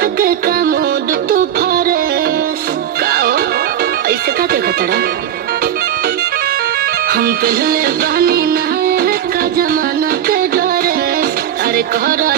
देख के का मूड तू फरेस काओ ऐसे का देखा तड़ा हम पहले बहनी नहाए का जमाना के ड्रेस अरे कहरा